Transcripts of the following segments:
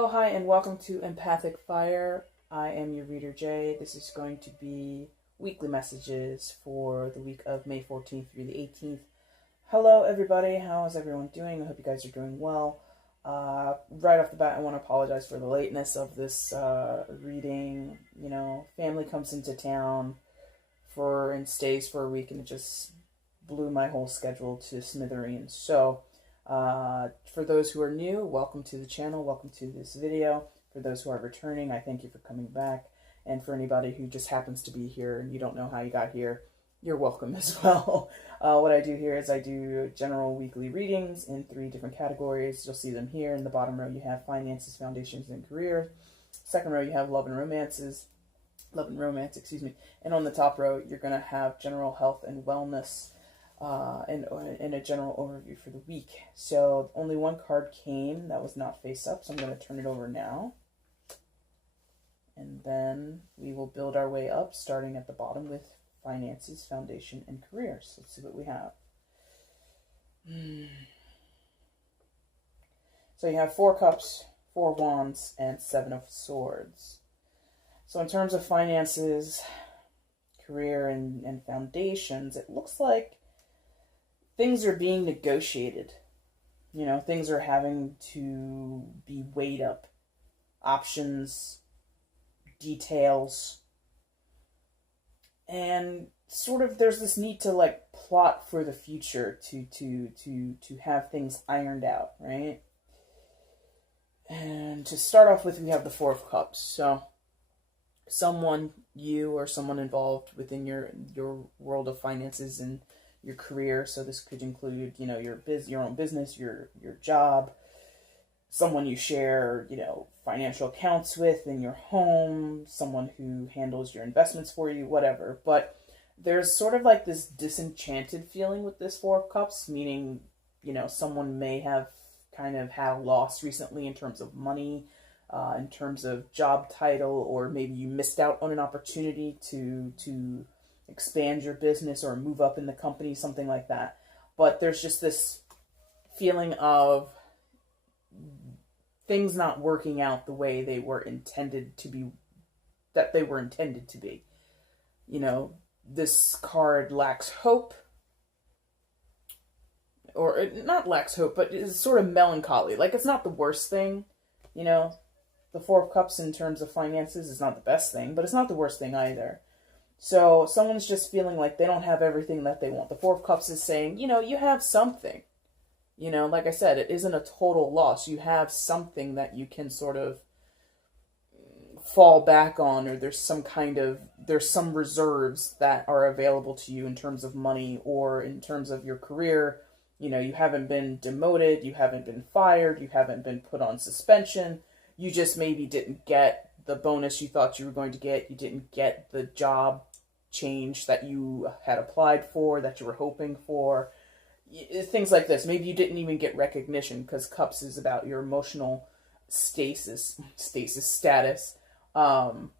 Hello, hi, and welcome to EmpathicFire. I am your reader, Jay. This is going to be weekly messages for the week of May 14th through the 18th. Hello, everybody. How is everyone doing? I hope you guys are doing well. Right off the bat, I want to apologize for the lateness of this reading. You know, family comes into town and stays for a week, and it just blew my whole schedule to smithereens. So, for those who are new, welcome to the channel, welcome to this video. For those who are returning, I thank you for coming back. And for anybody who just happens to be here and you don't know how you got here, you're welcome as well. What I do here is I do general weekly readings in 3 different categories. You'll see them here. In the bottom row, you have finances, foundations, and career. Second row, you have love and romance, And on the top row, you're going to have general health and wellness. And a general overview for the week. So only one card came that was not face up, so I'm going to turn it over now. And then we will build our way up, starting at the bottom with finances, foundation, and careers. Let's see what we have. So you have 4 cups, 4 wands, and 7 of swords. So in terms of finances, career, and foundations, it looks like things are being negotiated. You know, things are having to be weighed up. Options, details. And sort of there's this need to like plot for the future to have things ironed out, right? And to start off with, we have the 4 of Cups. So someone, you or someone involved within your world of finances and your career, so this could include, you know, your own business, your job, someone you share, you know, financial accounts with in your home, someone who handles your investments for you, whatever. But there's sort of like this disenchanted feeling with this 4 of Cups, meaning, you know, someone may have kind of had a loss recently in terms of money, in terms of job title, or maybe you missed out on an opportunity to expand your business or move up in the company, something like that. But there's just this feeling of things not working out the way they were intended to be, You know, this card lacks hope, or not lacks hope, but is sort of melancholy. Like, it's not the worst thing, you know. The 4 of Cups in terms of finances is not the best thing, but it's not the worst thing either. So someone's just feeling like they don't have everything that they want. The 4 of Cups is saying, you know, you have something. You know, like I said, it isn't a total loss. You have something that you can sort of fall back on, or there's some reserves that are available to you in terms of money or in terms of your career. You know, you haven't been demoted, you haven't been fired, you haven't been put on suspension. You just maybe didn't get the bonus you thought you were going to get. You didn't get the job change that you had applied for, that you were hoping for. Things like this. Maybe you didn't even get recognition, because Cups is about your emotional status, and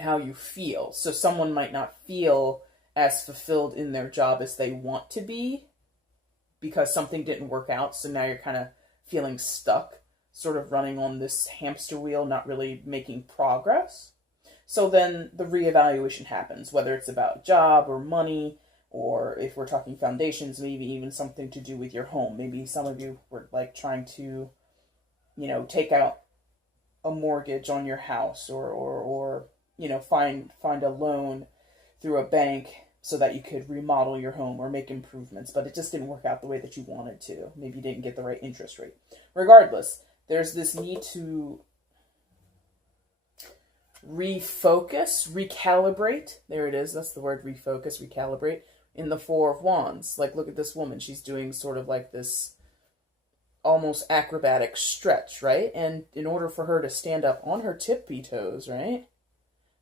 how you feel. So someone might not feel as fulfilled in their job as they want to be because something didn't work out. So now you're kind of feeling stuck, sort of running on this hamster wheel, not really making progress. So then the reevaluation happens, whether it's about job or money, or if we're talking foundations, maybe even something to do with your home. Maybe some of you were like trying to, you know, take out a mortgage on your house, or you know, find a loan through a bank so that you could remodel your home or make improvements, but it just didn't work out the way that you wanted to. Maybe you didn't get the right interest rate. Regardless, there's this need to refocus, recalibrate. There it is. That's the word, refocus, recalibrate. In the 4 of Wands. Like, look at this woman. She's doing sort of like this almost acrobatic stretch, right? And in order for her to stand up on her tippy toes, right,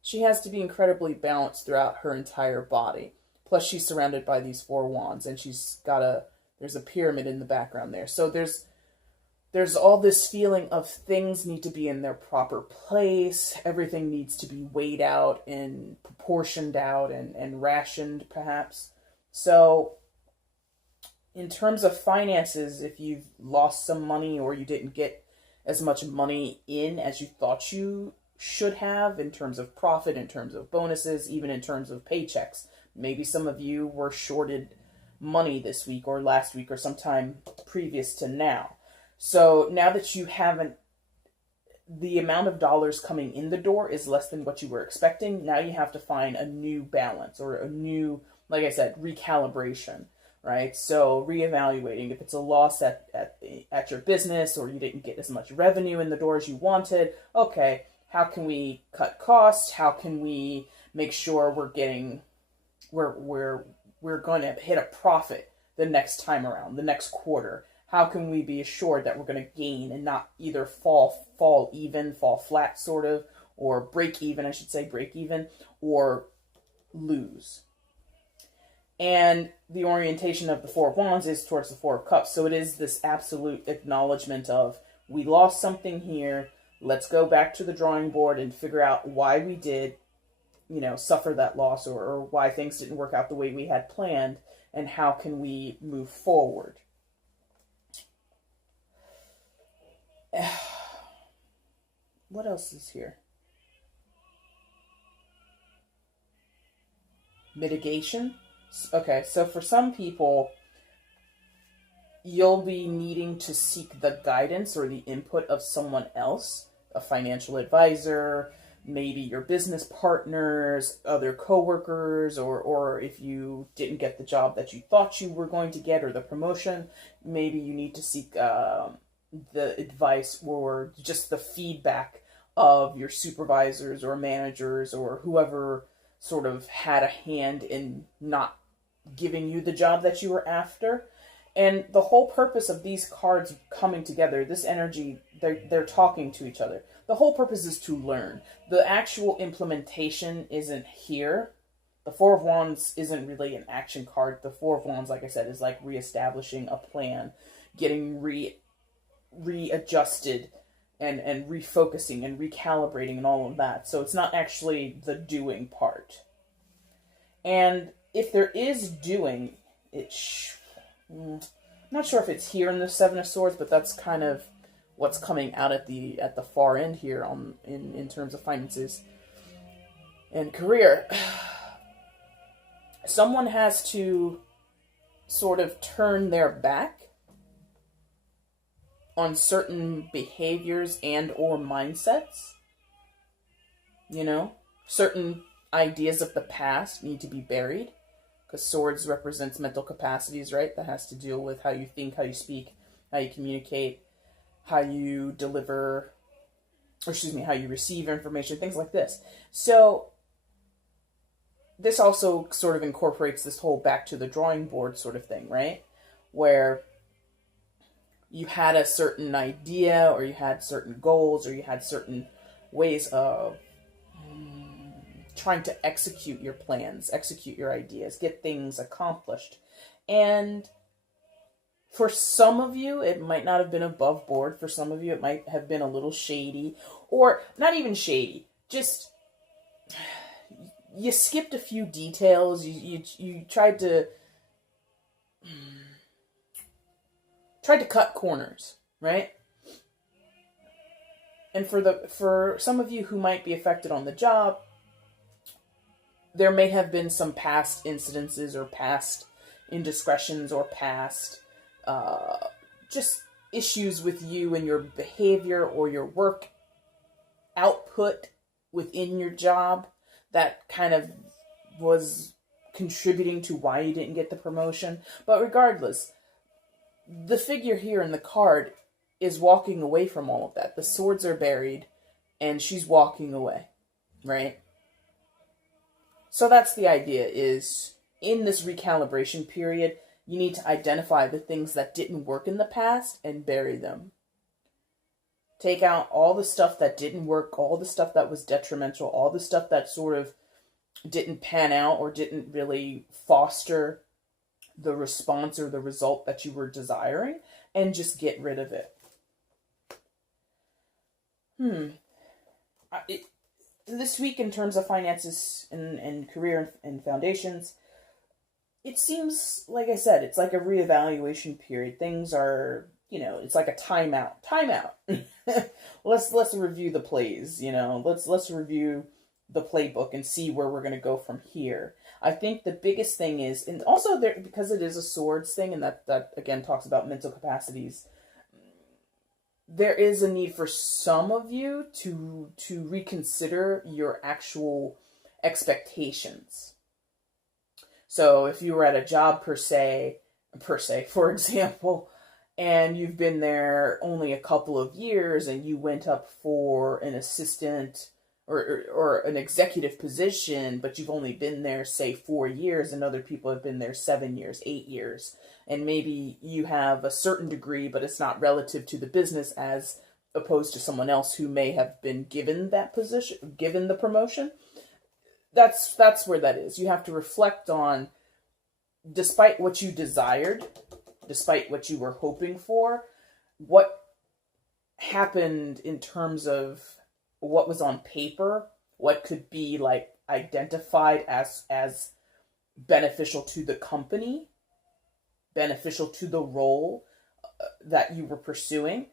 she has to be incredibly balanced throughout her entire body. Plus, she's surrounded by these 4 wands, and there's a pyramid in the background there. So there's all this feeling of things need to be in their proper place. Everything needs to be weighed out and proportioned out and rationed, perhaps. So in terms of finances, if you've lost some money or you didn't get as much money in as you thought you should have in terms of profit, in terms of bonuses, even in terms of paychecks. Maybe some of you were shorted money this week or last week or sometime previous to now. So now that you haven't, the amount of dollars coming in the door is less than what you were expecting. Now you have to find a new balance or a new, like I said, recalibration, right? So reevaluating if it's a loss at your business or you didn't get as much revenue in the door as you wanted. Okay, how can we cut costs? How can we make sure we're going to hit a profit the next time around, the next quarter? How can we be assured that we're going to gain and not either fall flat sort of, or break even, or lose? And the orientation of the Four of Wands is towards the Four of Cups. So it is this absolute acknowledgement of, we lost something here. Let's go back to the drawing board and figure out why we did, suffer that loss, or why things didn't work out the way we had planned, and how can we move forward. What else is here? Mitigation. Okay, so for some people, you'll be needing to seek the guidance or the input of someone else, a financial advisor, maybe your business partners, other coworkers, or if you didn't get the job that you thought you were going to get or the promotion, maybe you need to seek the advice or just the feedback of your supervisors or managers or whoever sort of had a hand in not giving you the job that you were after. And the whole purpose of these cards coming together, this energy, they're talking to each other. The whole purpose is to learn. The actual implementation isn't here. The Four of Wands isn't really an action card. The Four of Wands, like I said, is like reestablishing a plan, getting readjusted and refocusing and recalibrating and all of that. So it's not actually the doing part. And if there is doing, I'm not sure if it's here in the Seven of Swords, but that's kind of what's coming out at the far end here in terms of finances and career. Someone has to sort of turn their back on certain behaviors and or mindsets. Certain ideas of the past need to be buried, because swords represents mental capacities, right? That has to deal with how you think, how you speak, how you communicate, how you deliver, how you receive information, things like this. So this also sort of incorporates this whole back to the drawing board sort of thing, right? Where you had a certain idea, or you had certain goals, or you had certain ways of trying to execute your plans, execute your ideas, get things accomplished. And for some of you, it might not have been above board. For some of you, it might have been a little shady, or not even shady. Just, you skipped a few details. You tried to cut corners, right? And for some of you who might be affected on the job, there may have been some past incidences or past indiscretions or past just issues with you and your behavior or your work output within your job that kind of was contributing to why you didn't get the promotion. But regardless, the figure here in the card is walking away from all of that. The swords are buried and she's walking away, right? So that's the idea, is in this recalibration period, you need to identify the things that didn't work in the past and bury them. Take out all the stuff that didn't work, all the stuff that was detrimental, all the stuff that sort of didn't pan out or didn't really foster the response or the result that you were desiring, and just get rid of it. This week, in terms of finances and career and foundations, it seems, like I said, it's like a reevaluation period. Things are it's like a timeout. let's review the plays, let's review the playbook and see where we're going to go from here. I think the biggest thing is, and also there, because it is a swords thing, and that again talks about mental capacities, there is a need for some of you to reconsider your actual expectations. So if you were at a job per se, for example, and you've been there only a couple of years and you went up for an assistant or an executive position, but you've only been there, say, 4 years, and other people have been there 7 years, 8 years, and maybe you have a certain degree, but it's not relative to the business as opposed to someone else who may have been given that position, given the promotion. That's where that is. You have to reflect on, despite what you desired, despite what you were hoping for, what happened in terms of what was on paper, what could be like identified as beneficial to the company, beneficial to the role that you were pursuing.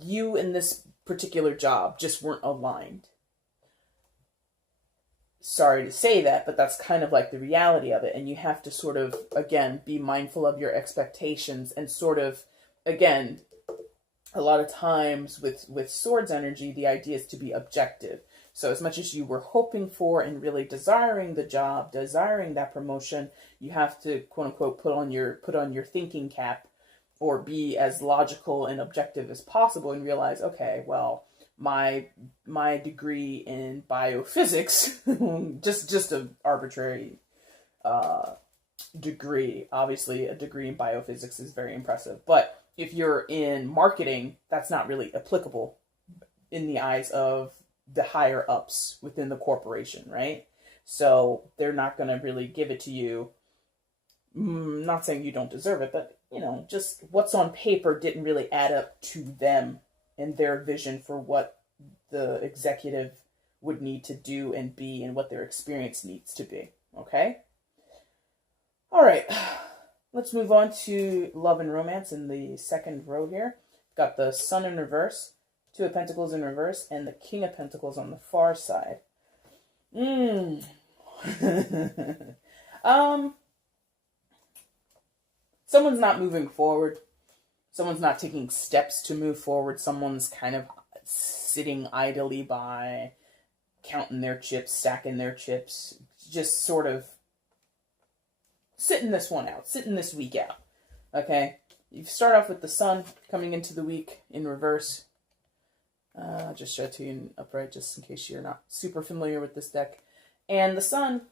You and this particular job just weren't aligned. Sorry to say that, but that's kind of like the reality of it. And you have to sort of, again, be mindful of your expectations and sort of, again, a lot of times with swords energy, the idea is to be objective. So as much as you were hoping for and really desiring the job, desiring that promotion, you have to, quote unquote, put on your thinking cap, or be as logical and objective as possible and realize, okay, well, my degree in biophysics, just an arbitrary degree. Obviously, a degree in biophysics is very impressive, but if you're in marketing, that's not really applicable in the eyes of the higher ups within the corporation, right? So they're not going to really give it to you. Not saying you don't deserve it, but just what's on paper didn't really add up to them and their vision for what the executive would need to do and be and what their experience needs to be. Okay? All right. Let's move on to love and romance in the second row here. Got the Sun in reverse, Two of Pentacles in reverse, and the King of Pentacles on the far side. Someone's not moving forward. Someone's not taking steps to move forward. Someone's kind of sitting idly by, counting their chips, stacking their chips, just sort of sitting this one out, sitting this week out. Okay? You start off with the Sun coming into the week in reverse. I'll just show it to you in upright just in case you're not super familiar with this deck. And the Sun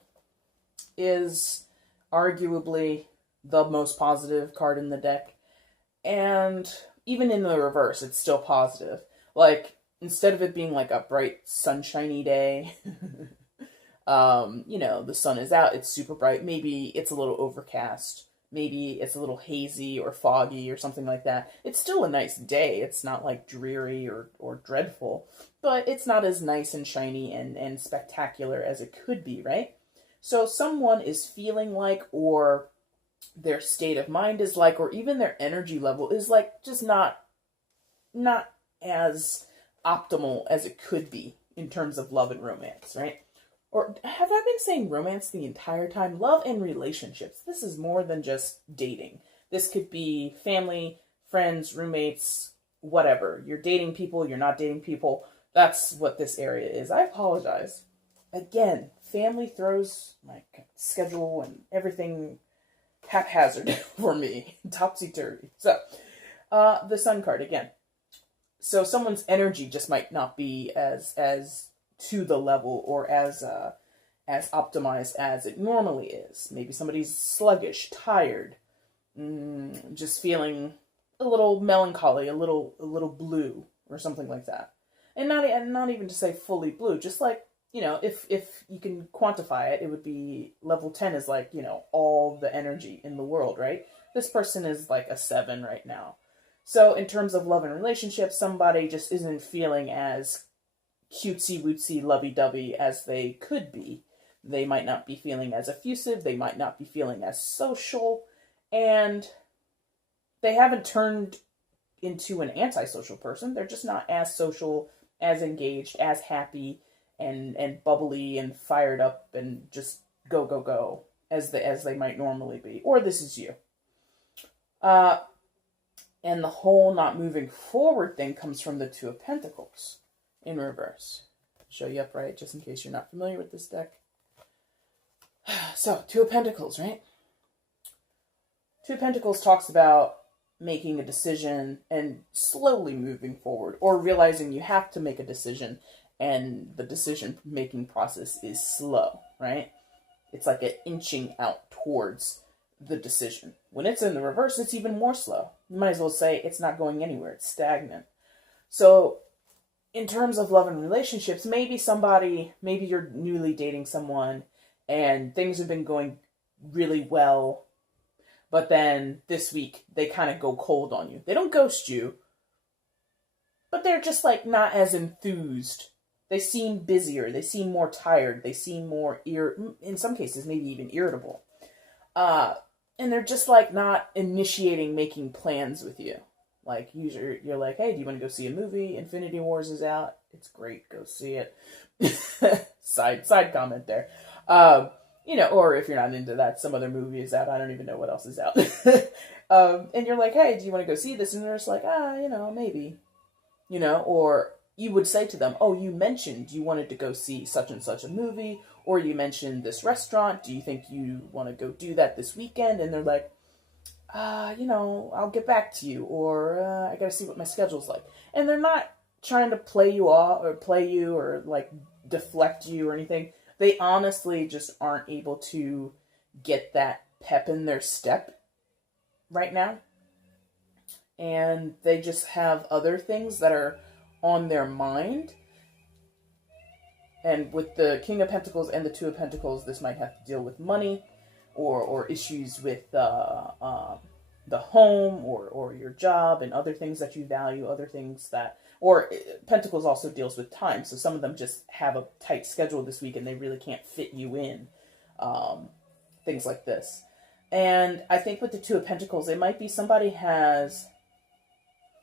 is arguably the most positive card in the deck. And even in the reverse, it's still positive. Like, instead of it being like a bright, sunshiny day, the sun is out, it's super bright. Maybe it's a little overcast. Maybe it's a little hazy or foggy or something like that. It's still a nice day. It's not like dreary or dreadful, but it's not as nice and shiny and spectacular as it could be, right? So someone is feeling like, or their state of mind is like, or even their energy level is like, just not as optimal as it could be in terms of love and romance, right? Or have I been saying romance the entire time? Love and relationships. This is more than just dating. This could be family, friends, roommates, whatever. You're dating people, you're not dating people. That's what this area is. I apologize. Again, family throws my schedule and everything haphazard for me. Topsy-turvy. So, the Sun card again. So someone's energy just might not be as to the level or as optimized as it normally is. Maybe somebody's sluggish, tired, just feeling a little melancholy, a little blue or something like that. And not even to say fully blue, just like, if you can quantify it, it would be level 10 is like, all the energy in the world, right? This person is like a 7 right now. So in terms of love and relationships, somebody just isn't feeling as cutesy-wootsy, lovey-dovey as they could be. They might not be feeling as effusive. They might not be feeling as social. And they haven't turned into an antisocial person. They're just not as social, as engaged, as happy, and bubbly and fired up and just go, go, go as they might normally be. Or this is you. And the whole not moving forward thing comes from the Two of Pentacles in reverse. Show you upright just in case you're not familiar with this deck. So, Two of Pentacles, right? Two of Pentacles talks about making a decision and slowly moving forward, or realizing you have to make a decision and the decision-making process is slow, right? It's like an inching out towards the decision. When it's in the reverse, it's even more slow. You might as well say it's not going anywhere. It's stagnant. So in terms of love and relationships, maybe you're newly dating someone and things have been going really well, but then this week they kind of go cold on you. They don't ghost you, but they're just like not as enthused. They seem busier. They seem more tired. They seem more, in some cases, maybe even irritable. And they're just like not initiating making plans with you. Like usually you're like, hey, do you want to go see a movie? Infinity Wars is out. It's great. Go see it. Side comment there. Or if you're not into that, some other movie is out. I don't even know what else is out. And you're like, hey, do you want to go see this? And they're just like, maybe. Or you would say to them, oh, you mentioned you wanted to go see such and such a movie, or you mentioned this restaurant. Do you think you want to go do that this weekend? And they're like, I'll get back to you, or I gotta see what my schedule's like. And they're not trying to play you or like deflect you or anything. They honestly just aren't able to get that pep in their step right now. And they just have other things that are on their mind. And with the King of Pentacles and the Two of Pentacles, this might have to deal with money or issues with the home or your job and other things that you value, other things that, or Pentacles also deals with time. So some of them just have a tight schedule this week and they really can't fit you in. Things like this. And I think with the Two of Pentacles, it might be somebody has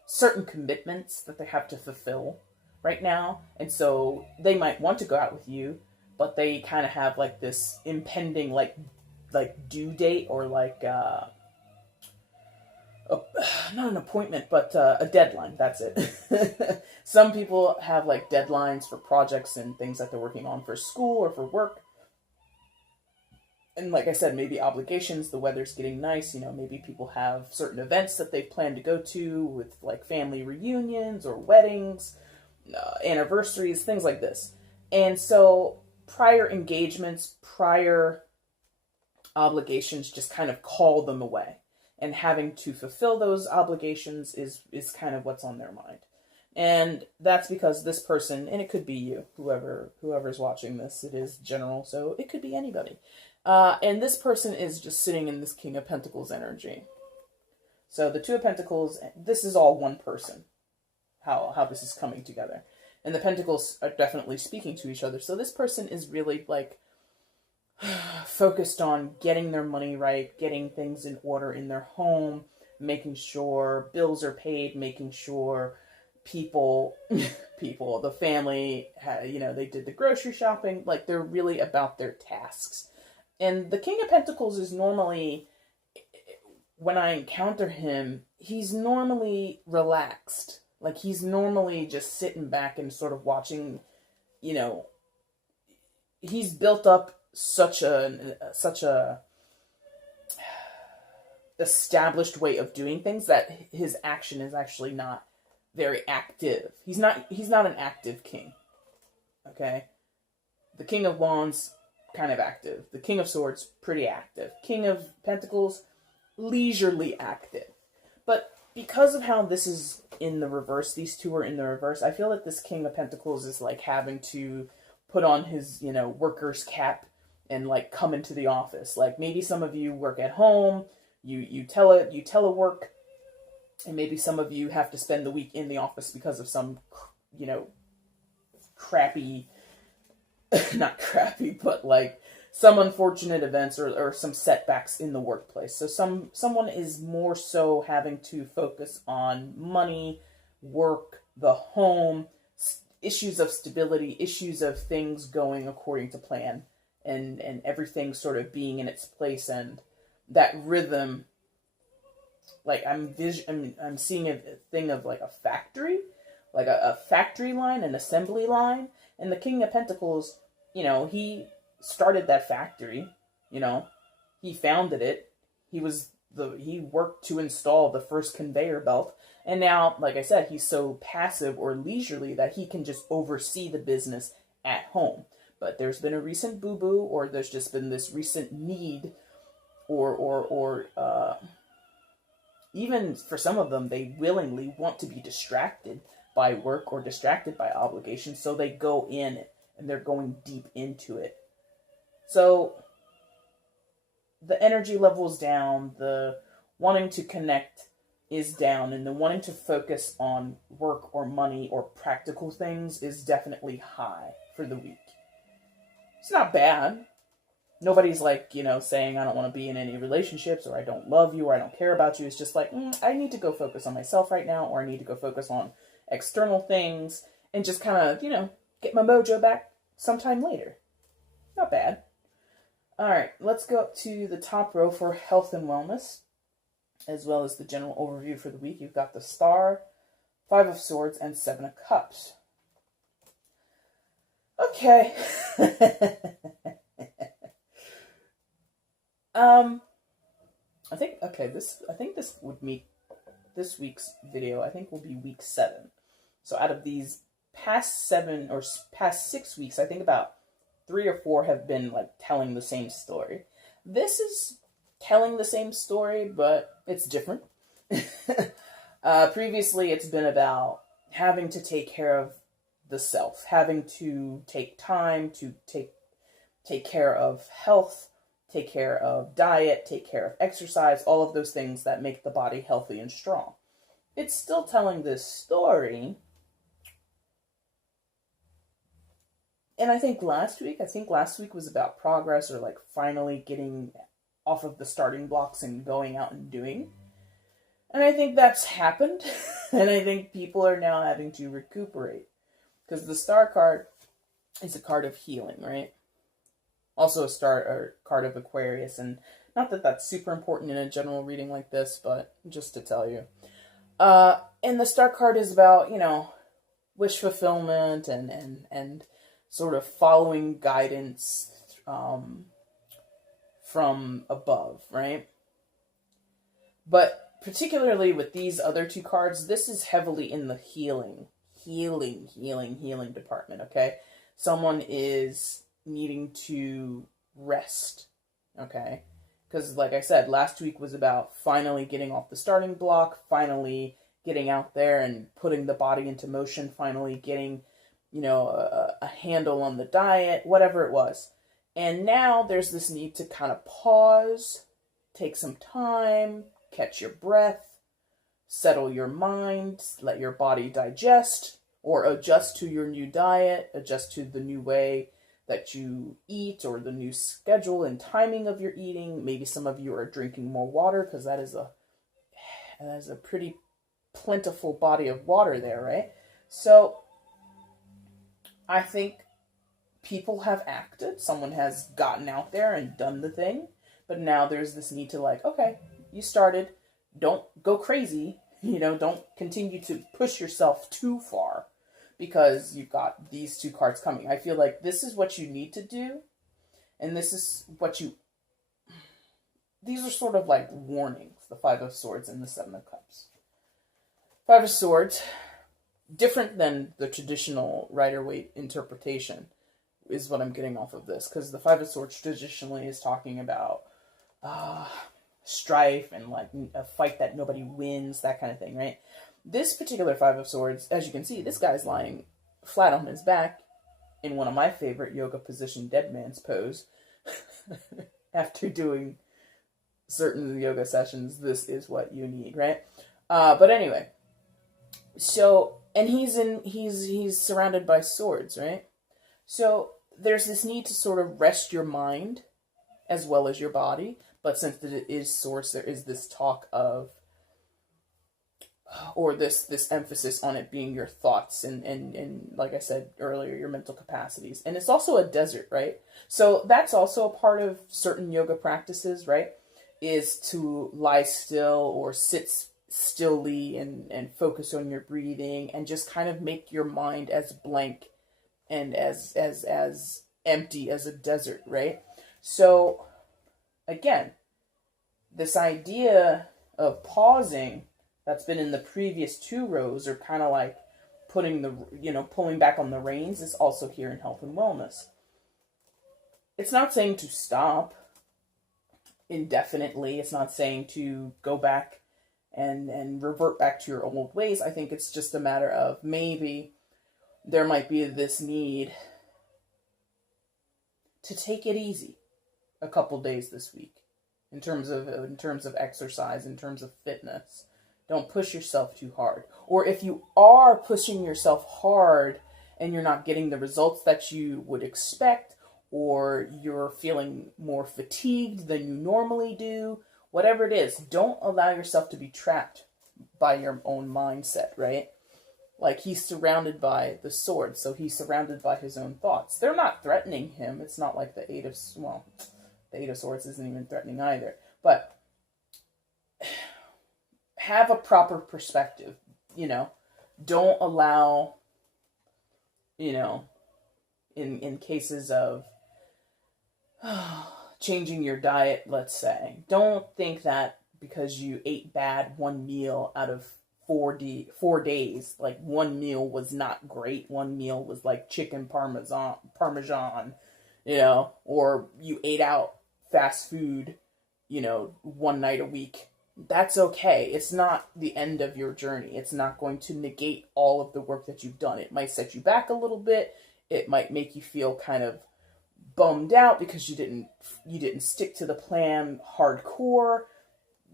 certain commitments that they have to fulfill right now. And so they might want to go out with you, but they kind of have like this impending like due date or like not an appointment, but a deadline. That's it. Some people have like deadlines for projects and things that they're working on for school or for work. And like I said, maybe obligations, the weather's getting nice, maybe people have certain events that they've planned to go to with like family reunions or weddings, anniversaries, things like this. And so prior engagements, prior obligations just kind of call them away. And having to fulfill those obligations is kind of what's on their mind. And that's because this person, and it could be you, whoever's watching this, it is general, so it could be anybody. And this person is just sitting in this King of Pentacles energy. So the Two of Pentacles, this is all one person, how this is coming together. And the Pentacles are definitely speaking to each other. So this person is really like focused on getting their money right, getting things in order in their home, making sure bills are paid, making sure the family, they did the grocery shopping. Like they're really about their tasks. And the King of Pentacles is normally, when I encounter him, he's normally relaxed. Like he's normally just sitting back and sort of watching, he's built up such a established way of doing things that his action is actually not very active. He's not an active king. Okay? The King of Wands, kind of active. The King of Swords, pretty active. King of Pentacles, leisurely active. But because of how this is in the reverse, these two are in the reverse, I feel that this King of Pentacles is like having to put on his, worker's cap and like come into the office. Like maybe some of you work at home, you telework, and maybe some of you have to spend the week in the office because of some, crappy, not crappy, but like some unfortunate events or some setbacks in the workplace. So someone is more so having to focus on money, work, the home, issues of stability, issues of things going according to plan, and everything sort of being in its place, and that rhythm. Like I'm seeing a thing of like a factory, like a factory line, an assembly line, and the King of Pentacles, he started that factory, he founded it. He worked to install the first conveyor belt, and now, like I said, he's so passive or leisurely that he can just oversee the business at home. But there's been a recent boo-boo, or there's just been this recent need, or even for some of them, they willingly want to be distracted by work or distracted by obligations, so they go in and they're going deep into it. So the energy level is down, the wanting to connect is down, and the wanting to focus on work or money or practical things is definitely high for the week. It's not bad. Nobody's like, saying I don't want to be in any relationships, or I don't love you, or I don't care about you. It's just like, I need to go focus on myself right now, or I need to go focus on external things and just kind of, get my mojo back sometime later. Not bad. All right, let's go up to the top row for health and wellness, as well as the general overview for the week. You've got the Star, 5 of Swords, and 7 of Cups. Okay. I think this would meet this week's video. I think will be week 7. So out of these past 6 weeks, I think about 3 or 4 have been like telling the same story. This is telling the same story, but it's different. Previously, it's been about having to take care of the self, having to take time to take care of health, take care of diet, take care of exercise, all of those things that make the body healthy and strong. It's still telling this story. And I think last week was about progress, or like finally getting off of the starting blocks and going out and doing. And I think that's happened. And I think people are now having to recuperate. Because the Star card is a card of healing, right? Also a card of Aquarius, and not that that's super important in a general reading like this, but just to tell you. And the Star card is about, wish fulfillment and sort of following guidance from above, right? But particularly with these other 2 cards, this is heavily in the healing department, okay? Someone is needing to rest, okay? Because like I said, last week was about finally getting off the starting block, finally getting out there and putting the body into motion, finally getting, a handle on the diet, whatever it was. And now there's this need to kind of pause, take some time, catch your breath, settle your mind, let your body digest, or adjust to your new diet, adjust to the new way that you eat, or the new schedule and timing of your eating. Maybe some of you are drinking more water, because that is a pretty plentiful body of water there, right? So I think people have acted. Someone has gotten out there and done the thing, but now there's this need to like, okay, you started, don't go crazy, don't continue to push yourself too far, because you've got these 2 cards coming. I feel like this is what you need to do, and this is what these are sort of like warnings, the 5 of Swords and the 7 of Cups. 5 of Swords, different than the traditional Rider-Waite interpretation, is what I'm getting off of this, because the 5 of Swords traditionally is talking about strife and like a fight that nobody wins, that kind of thing, right? This particular 5 of Swords, as you can see, this guy's lying flat on his back in one of my favorite yoga position, dead man's pose. After doing certain yoga sessions, this is what you need, right? But anyway, so, and he's surrounded by swords, right? So there's this need to sort of rest your mind as well as your body. But since it is source, there is this talk of, or this emphasis on it being your thoughts and like I said earlier, your mental capacities. And it's also a desert, right? So that's also a part of certain yoga practices, right? Is to lie still or sit stilly and focus on your breathing and just kind of make your mind as blank and as empty as a desert, right? So again, this idea of pausing that's been in the previous 2 rows, or kind of like pulling back on the reins, is also here in health and wellness. It's not saying to stop indefinitely. It's not saying to go back and revert back to your old ways. I think it's just a matter of maybe there might be this need to take it easy a couple days this week in terms of exercise, in terms of fitness. Don't push yourself too hard. Or if you are pushing yourself hard and you're not getting the results that you would expect, or you're feeling more fatigued than you normally do, whatever it is, don't allow yourself to be trapped by your own mindset, right? Like, he's surrounded by the sword, so he's surrounded by his own thoughts. They're not threatening him. It's not like the Eight of Swords isn't even threatening either. But have a proper perspective, don't allow, in cases of changing your diet, let's say, don't think that because you ate bad one meal out of 4 days, like one meal was not great, one meal was like chicken parmesan, or you ate out fast food, one night a week. That's okay. It's not the end of your journey. It's not going to negate all of the work that you've done. It might set you back a little bit. It might make you feel kind of bummed out because you didn't stick to the plan hardcore.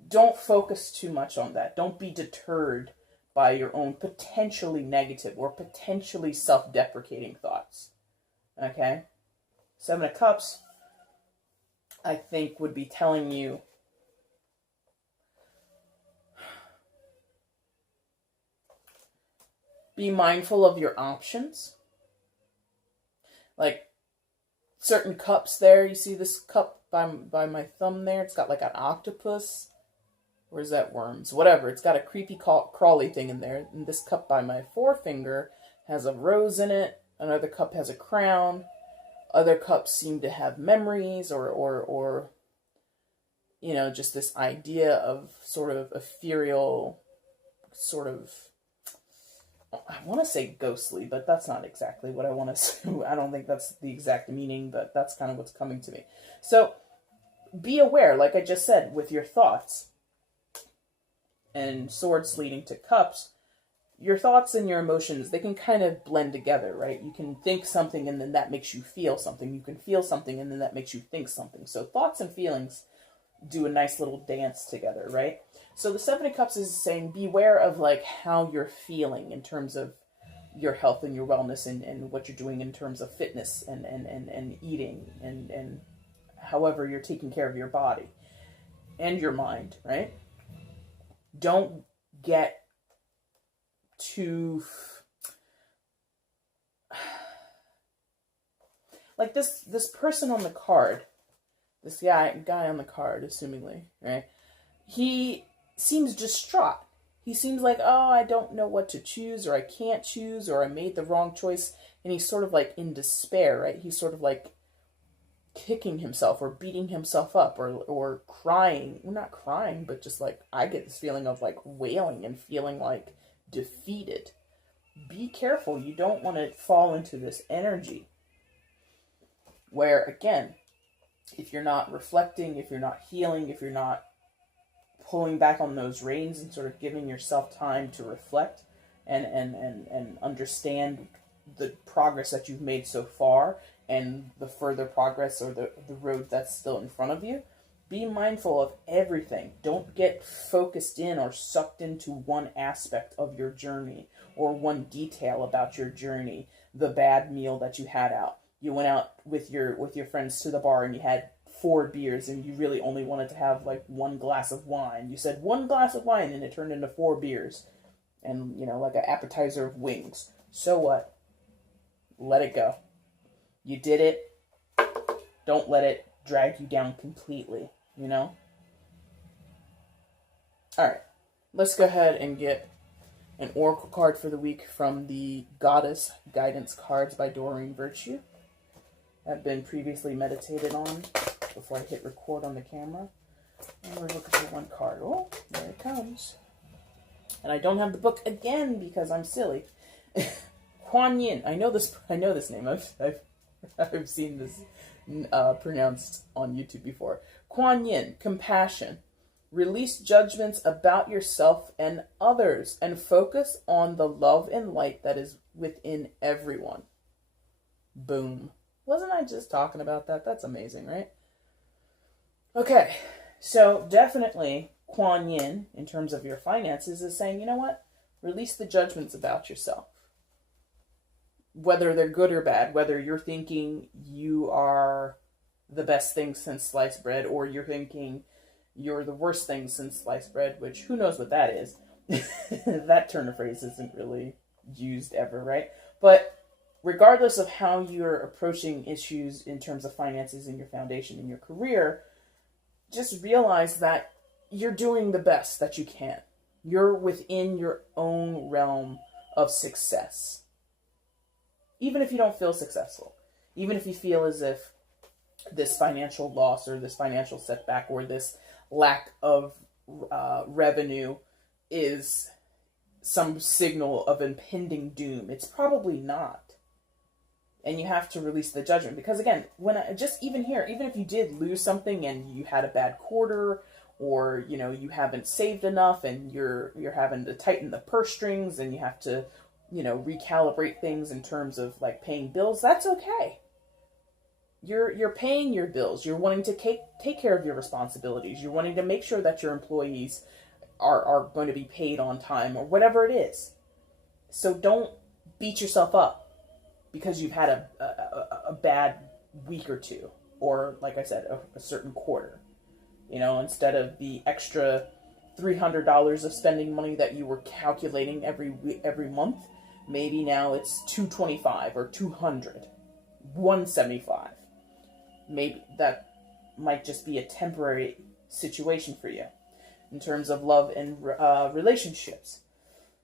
Don't focus too much on that. Don't be deterred by your own potentially negative or potentially self-deprecating thoughts. Okay? 7 of Cups, I think, would be telling you be mindful of your options. Like, certain cups there, you see this cup by my thumb there? It's got like an octopus. Or is that worms? Whatever. It's got a creepy crawly thing in there. And this cup by my forefinger has a rose in it. Another cup has a crown. Other cups seem to have memories or just this idea of sort of ethereal, sort of, I want to say ghostly, but that's not exactly what I want to say. I don't think that's the exact meaning, but that's kind of what's coming to me. So be aware, like I just said, with your thoughts. And swords leading to cups, your thoughts and your emotions, they can kind of blend together, right? You can think something and then that makes you feel something. You can feel something and then that makes you think something. So thoughts and feelings do a nice little dance together, right? So the 7 of Cups is saying beware of like how you're feeling in terms of your health and your wellness and what you're doing in terms of fitness and eating and however you're taking care of your body and your mind, right? Don't get too like this person on the card, this guy on the card, assumingly, right? He seems distraught. He seems like, oh, I don't know what to choose, or I can't choose, or I made the wrong choice, and he's sort of like in despair, right? He's sort of like kicking himself or beating himself up or crying. Well, not crying, but just like, I get this feeling of like wailing and feeling like defeated. Be careful. You don't want to fall into this energy where, again, if you're not reflecting, if you're not healing, if you're not pulling back on those reins and sort of giving yourself time to reflect and understand the progress that you've made so far and the further progress or the road that's still in front of you, be mindful of everything. Don't get focused in or sucked into one aspect of your journey or one detail about your journey, the bad meal that you had out. you went out with your friends to the bar and you had 4 beers and you really only wanted to have like 1 glass of wine. You said 1 glass of wine and it turned into 4 beers and, you know, like an appetizer of wings. So what? Let it go. You did it. Don't let it drag you down completely, you know? All right. Let's go ahead and get an oracle card for the week from the Goddess Guidance Cards by Doreen Virtue. Have been previously meditated on before I hit record on the camera. And we're looking for 1 card. Oh, there it comes. And I don't have the book again because I'm silly. Kuan Yin. I know this name. I've seen this pronounced on YouTube before. Kuan Yin, compassion. Release judgments about yourself and others and focus on the love and light that is within everyone. Boom. Wasn't I just talking about that? That's amazing, right? Okay, so definitely Kuan Yin, in terms of your finances, is saying, you know what? Release the judgments about yourself. Whether they're good or bad, whether you're thinking you are the best thing since sliced bread, or you're thinking you're the worst thing since sliced bread, which who knows what that is. That turn of phrase isn't really used ever, right? But regardless of how you're approaching issues in terms of finances in your foundation, in your career, just realize that you're doing the best that you can. You're within your own realm of success. Even if you don't feel successful, even if you feel as if this financial loss or this financial setback or this lack of revenue is some signal of impending doom, it's probably not. And you have to release the judgment, because again, even if you did lose something and you had a bad quarter, or you know you haven't saved enough and you're having to tighten the purse strings and you have to, you know, recalibrate things in terms of like paying bills, that's okay. You're paying your bills. You're wanting to take care of your responsibilities. You're wanting to make sure that your employees are going to be paid on time or whatever it is. So don't beat yourself up because you've had a bad week or two, or like I said, a certain quarter. You know, instead of the extra $300 of spending money that you were calculating every month, maybe now it's $225 or $200, $175. Maybe that might just be a temporary situation for you in terms of love and relationships.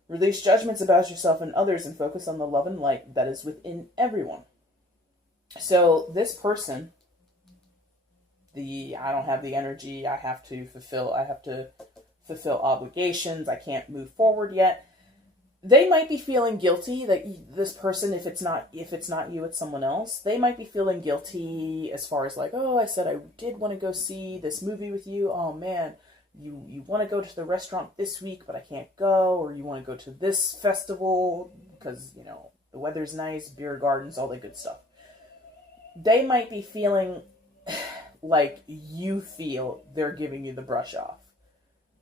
Release judgments about yourself and others and focus on the love and light that is within everyone. So this person, I don't have the energy, I have to fulfill obligations, I can't move forward yet. They might be feeling guilty that this person, if it's not you, it's someone else. They might be feeling guilty as far as like, oh, I said I did want to go see this movie with you. Oh man, you want to go to the restaurant this week, but I can't go. Or you want to go to this festival because, you know, the weather's nice, beer gardens, all that good stuff. They might be feeling like you feel they're giving you the brush off.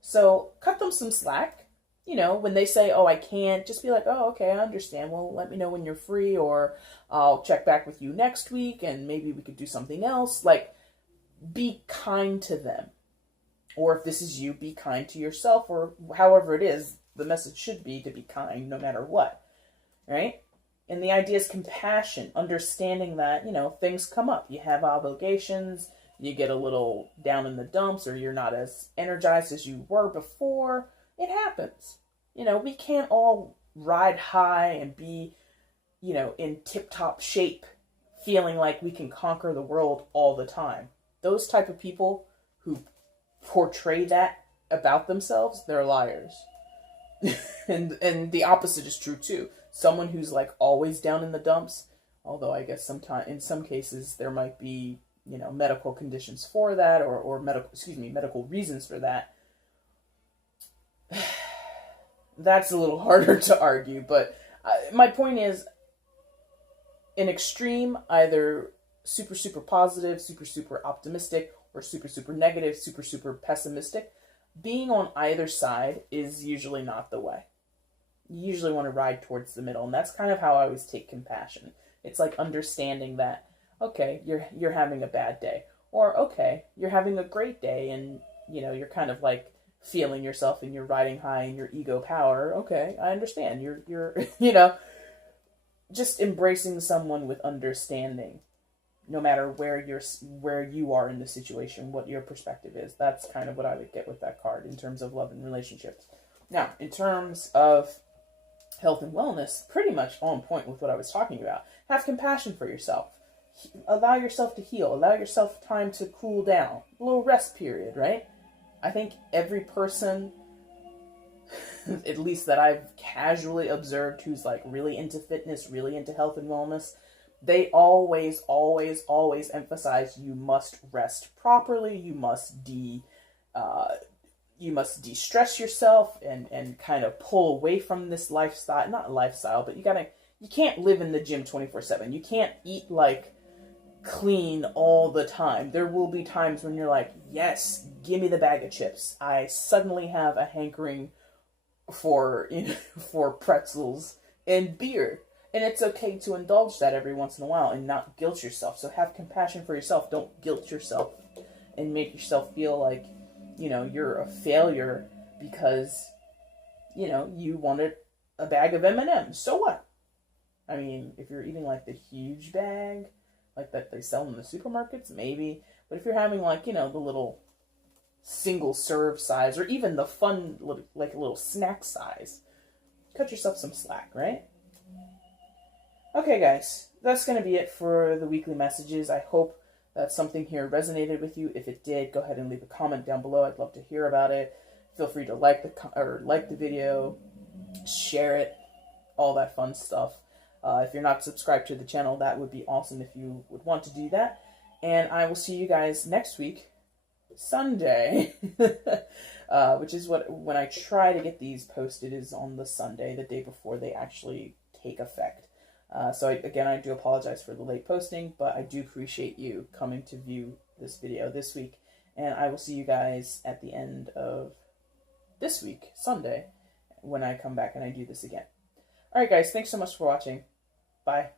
So cut them some slack. You know, when they say, oh, I can't, just be like, oh, okay, I understand. Well, let me know when you're free, or I'll check back with you next week and maybe we could do something else. Like, be kind to them. Or if this is you, be kind to yourself, or however it is, the message should be to be kind no matter what, right? And the idea is compassion, understanding that, you know, things come up. You have obligations, you get a little down in the dumps, or you're not as energized as you were before. It happens. You know, we can't all ride high and be, you know, in tip-top shape, feeling like we can conquer the world all the time. Those type of people who portray that about themselves, they're liars. and the opposite is true too. Someone who's like always down in the dumps, although I guess in some cases there might be, you know, medical conditions for that, or medical reasons for that. That's a little harder to argue, but my point is, an extreme, either super, super positive, super, super optimistic, or super, super negative, super, super pessimistic, being on either side is usually not the way. You usually want to ride towards the middle, and that's kind of how I always take compassion. It's like understanding that Okay, you're having a bad day. Or okay, you're having a great day and you're kind of like feeling yourself and you're riding high in your ego power. Okay, I understand. You're just embracing someone with understanding, no matter where you are in the situation, what your perspective is. That's kind of what I would get with that card in terms of love and relationships. Now, in terms of health and wellness, pretty much on point with what I was talking about. Have compassion for yourself. Allow yourself to heal. Allow yourself time to cool down. A little rest period, right? I think every person, at least that I've casually observed, who's like really into fitness, really into health and wellness, they always, always, always emphasize you must rest properly. You must de-stress yourself and kind of pull away from this lifestyle. Not lifestyle, but you can't live in the gym 24/7. You can't eat like clean all the time. There will be times when you're like, yes, give me the bag of chips. I suddenly have a hankering for pretzels and beer. And it's okay to indulge that every once in a while and not guilt yourself. So have compassion for yourself. Don't guilt yourself and make yourself feel like, you're a failure because, you wanted a bag of M&Ms. So what? I mean, if you're eating like the huge bag, like that they sell in the supermarkets, maybe. But if you're having like, the little single serve size or even the fun, like a little snack size, cut yourself some slack, right? Okay, guys, that's going to be it for the weekly messages. I hope that something here resonated with you. If it did, go ahead and leave a comment down below. I'd love to hear about it. Feel free to like the video, share it, all that fun stuff. If you're not subscribed to the channel, that would be awesome if you would want to do that. And I will see you guys next week, Sunday, which is when I try to get these posted is on the Sunday, the day before they actually take effect. Again, I do apologize for the late posting, but I do appreciate you coming to view this video this week. And I will see you guys at the end of this week, Sunday, when I come back and I do this again. Alright guys, thanks so much for watching. Bye.